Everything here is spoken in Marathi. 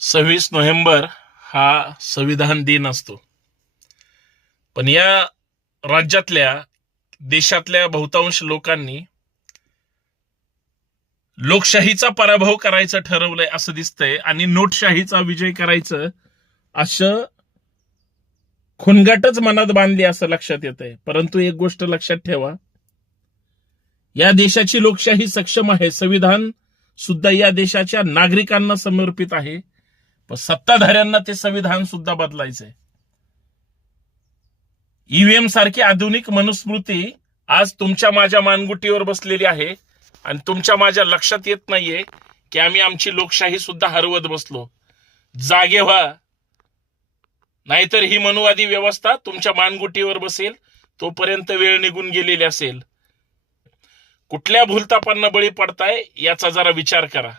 26 नोव्हेंबर हा संविधान दिन असतो. पण या राज्यातल्या देशातल्या बहुतांश लोकांनी लोकशाहीचा पराभव करायचं ठरवलंय असं दिसतंय आणि नोटशाहीचा विजय करायचं असं खुणगाटच मनात बांधली असं लक्षात येत आहे. परंतु एक गोष्ट लक्षात ठेवा, या देशाची लोकशाही सक्षम आहे, संविधान सुद्धा या देशाच्या नागरिकांना समर्पित आहे, पण सत्ताधाऱ्यांना ते संविधान सुद्धा बदलायचंय. ईव्हीएम सारखी आधुनिक मनुस्मृती आज तुमच्या माझ्या मानगुटीवर बसलेली आहे आणि तुमच्या माझ्या लक्षात येत नाहीये की आम्ही आमची लोकशाही सुद्धा हरवत बसलो. जागे व्हा, नाहीतर ही मनुवादी व्यवस्था तुमच्या मानगुटीवर बसेल. तोपर्यंत वेळ निघून गेलेली असेल. कुठल्या भूलथापांना बळी पडताय याचा जरा विचार करा.